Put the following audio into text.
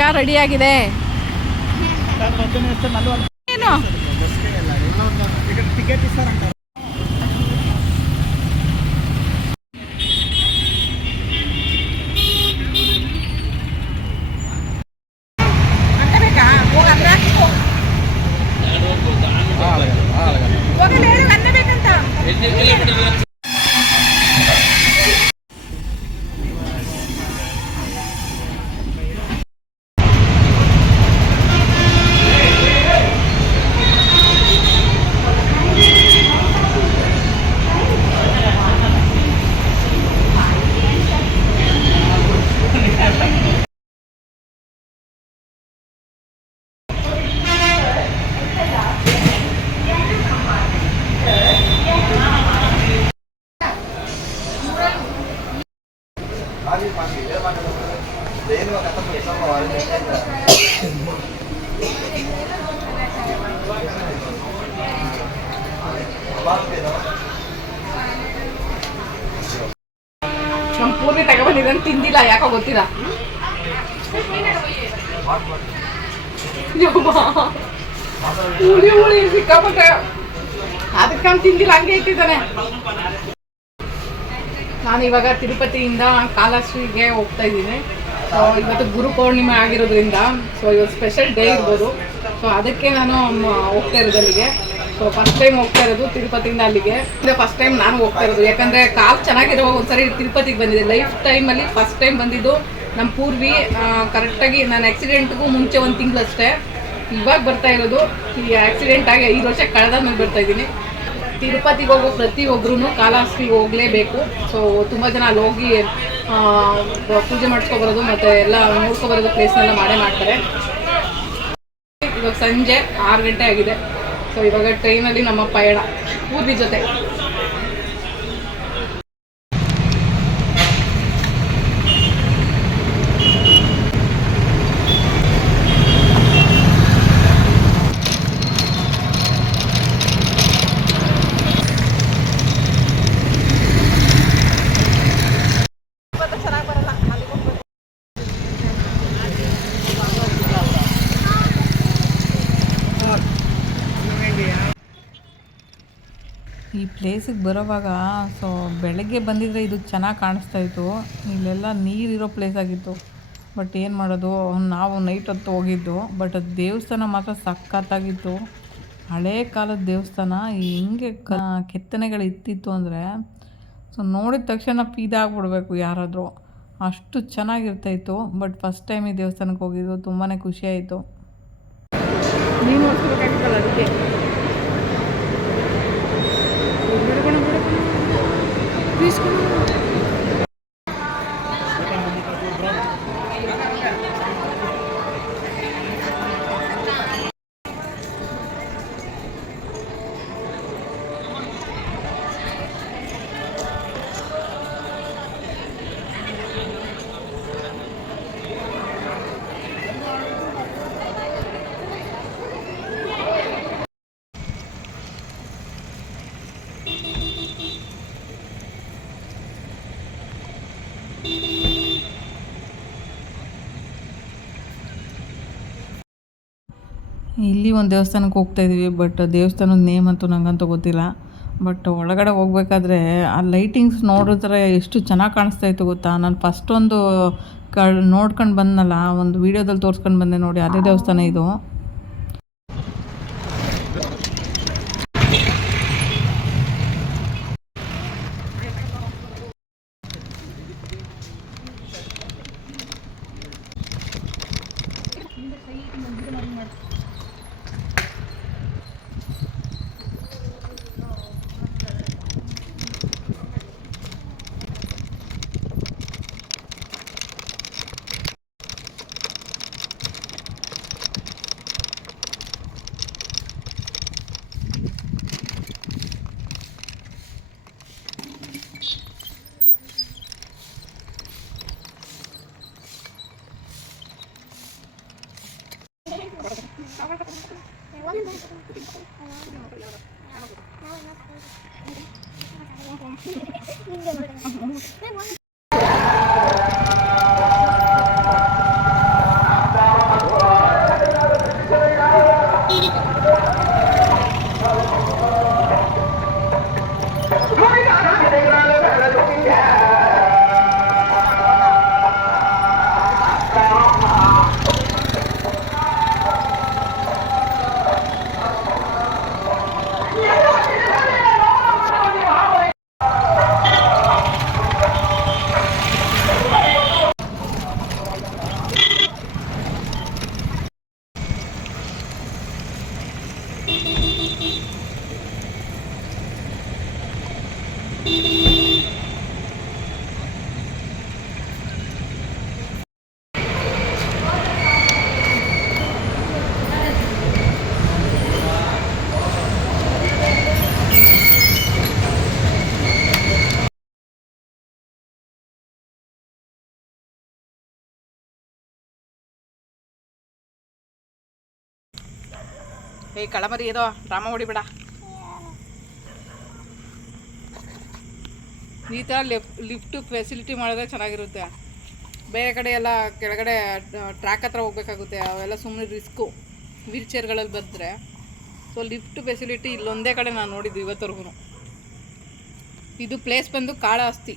ಈಗ ರೆಡಿ ಆಗಿದೆ. ಏನು? ಹೋಗಲ್ಲ ಹೇಳು ಅನ್ನ ನಮ್ಮ ಪೂರ್ವಿ ತಗೊಬಂದಿದ್ದನ್ನು ತಿಂದಿಲ್ಲ ಯಾಕೋ ಗೊತ್ತಿಲ್ಲ. ಹುಳಿ ಹುಳಿ ಸಿಕ್ಕಾಪಟ್ಟೆ ಅದಕ್ಕಂತ ತಿಂದಿಲ್ಲ ಹಂಗೆ ಇಟ್ಟಿದ್ದಾನೆ ನಾನು ಇವಾಗ ತಿರುಪತಿಯಿಂದ ಕಾಲಶ್ರೀಗೆ ಹೋಗ್ತಾ ಇದ್ದೀನಿ. ಸೊ ಇವತ್ತು ಗುರು ಪೌರ್ಣಿಮೆ ಆಗಿರೋದ್ರಿಂದ ಸೊ ಇವತ್ತು ಸ್ಪೆಷಲ್ ಡೇ ಇರ್ಬೋದು. ಸೊ ಅದಕ್ಕೆ ನಾನು ಹೋಗ್ತಾ ಇರೋದು ಅಲ್ಲಿಗೆ. ಸೊ ಫಸ್ಟ್ ಟೈಮ್ ಹೋಗ್ತಾ ಇರೋದು ತಿರುಪತಿಯಿಂದ ಅಲ್ಲಿಗೆ. ಇಲ್ಲ ಫಸ್ಟ್ ಟೈಮ್ ನಾನು ಹೋಗ್ತಾ ಇರೋದು. ಯಾಕಂದರೆ ಕಾಲು ಚೆನ್ನಾಗಿರೋ ಒಂದ್ಸರಿ ತಿರುಪತಿಗೆ ಬಂದಿದೆ ಲೈಫ್ ಟೈಮಲ್ಲಿ ಫಸ್ಟ್ ಟೈಮ್ ಬಂದಿದ್ದು ನಮ್ಮ ಪೂರ್ವಿ ಕರೆಕ್ಟಾಗಿ ನಾನು ಆಕ್ಸಿಡೆಂಟ್ಗೂ ಮುಂಚೆ ಒಂದು ತಿಂಗಳಷ್ಟೇ. ಇವಾಗ ಬರ್ತಾ ಇರೋದು. ಈ ಆಕ್ಸಿಡೆಂಟ್ ಆಗಿ ಐದು ವರ್ಷ ಕಳೆದಾದ್ಮೇಲೆ ಬರ್ತಾ ಇದ್ದೀನಿ. ತಿರುಪತಿಗೆ ಹೋಗೋ ಪ್ರತಿಯೊಬ್ಬರೂ ಕಾಲಹಸ್ತಿಗೆ ಹೋಗಲೇಬೇಕು. ಸೊ ತುಂಬ ಜನ ಅಲ್ಲಿ ಹೋಗಿ ಪೂಜೆ ಮಾಡಿಸ್ಕೊಬರೋದು ಮತ್ತು ಎಲ್ಲ ನೋಡ್ಕೊಬರೋದು ಪ್ಲೇಸ್ನೆಲ್ಲ ಮಾಡೇ ಮಾಡ್ತಾರೆ. ಇವಾಗ ಸಂಜೆ ಆರು ಗಂಟೆ ಆಗಿದೆ. ಸೊ ಇವಾಗ ಟ್ರೈನಲ್ಲಿ ನಮ್ಮ ಪಯಣ, ಪೂರ್ವಿ ಜೊತೆ. ಈ ಪ್ಲೇಸಿಗೆ ಬರೋವಾಗ ಸೊ ಬೆಳಗ್ಗೆ ಬಂದಿದ್ದರೆ ಇದು ಚೆನ್ನಾಗಿ ಕಾಣಿಸ್ತಾ ಇತ್ತು. ಇಲ್ಲೆಲ್ಲ ನೀರಿರೋ ಪ್ಲೇಸ್ ಆಗಿತ್ತು. ಬಟ್ ಏನು ಮಾಡೋದು, ನಾವು ನೈಟ್ ಹೊತ್ತು ಹೋಗಿದ್ದು. ಬಟ್ ದೇವಸ್ಥಾನ ಮಾತ್ರ ಸಖತ್ತಾಗಿತ್ತು. ಹಳೇ ಕಾಲದ ದೇವಸ್ಥಾನ ಹಿಂಗೆ ಕ, ಕೆತ್ತನೆಗಳು ಇತ್ತಿತ್ತು ಅಂದರೆ ಸೊ ನೋಡಿದ ತಕ್ಷಣ ಆಗ್ಬಿಡ್ಬೇಕು ಯಾರಾದರೂ. ಅಷ್ಟು ಚೆನ್ನಾಗಿರ್ತಾಯಿತ್ತು ಬಟ್ ಫಸ್ಟ್ ಟೈಮ್ ಈ ದೇವಸ್ಥಾನಕ್ಕೆ ಹೋಗಿದ್ದು ತುಂಬಾ ಖುಷಿಯಾಯಿತು ನೀನು ಓಡಿಸ್ಬೇಕಾಗಿತ್ತಲ್ಲ ಅದಕ್ಕೆ ಇಲ್ಲಿ ಒಂದು ದೇವಸ್ಥಾನಕ್ಕೆ ಹೋಗ್ತಾ ಇದೀವಿ ಬಟ್ ದೇವಸ್ಥಾನದ ನೇಮ್ ಅಂತೂ ನಂಗಂತೂ ಗೊತ್ತಿಲ್ಲ. ಬಟ್ ಒಳಗಡೆ ಹೋಗ್ಬೇಕಾದ್ರೆ ಆ ಲೈಟಿಂಗ್ಸ್ ನೋಡಿದ್ರೆ ಎಷ್ಟು ಚೆನ್ನಾಗಿ ಕಾಣಿಸ್ತಾ ಇತ್ತು ಗೊತ್ತಾ? ನಾನು ಫಸ್ಟ್ ಒಂದು ಕ ನೋಡ್ಕೊಂಡು ಬಂದನಲ್ಲ, ಒಂದು ವೀಡಿಯೋದಲ್ಲಿ ತೋರಿಸ್ಕೊಂಡು ಬಂದೆ ನೋಡಿ, ಅದೇ ದೇವಸ್ಥಾನ ಇದು. ねえ、私も。ಏಯ್ ಕಳಮರಿ ಇದೋ ರಾಮ ಹೊಡಿಬೇಡ ಈ ಥರ ಲಿಫ್ಟ್ ಲಿಫ್ಟ್ ಫೆಸಿಲಿಟಿ ಮಾಡಿದ್ರೆ ಚೆನ್ನಾಗಿರುತ್ತೆ. ಬೇರೆ ಕಡೆ ಎಲ್ಲ ಕೆಳಗಡೆ ಟ್ರ್ಯಾಕ್ ಹತ್ರ ಹೋಗ್ಬೇಕಾಗುತ್ತೆ. ಅವೆಲ್ಲ ಸುಮ್ಮನೆ ರಿಸ್ಕು ವೀಲ್ ಚೇರ್ಗಳಲ್ಲಿ ಬಂದರೆ. ಸೊ ಲಿಫ್ಟ್ ಫೆಸಿಲಿಟಿ ಇಲ್ಲೊಂದೇ ಕಡೆ ನಾನು ನೋಡಿದ್ದು ಇವತ್ತವರೆಗೂ ಇದು ಪ್ಲೇಸ್ ಬಂದು ಕಾಳಹಸ್ತಿ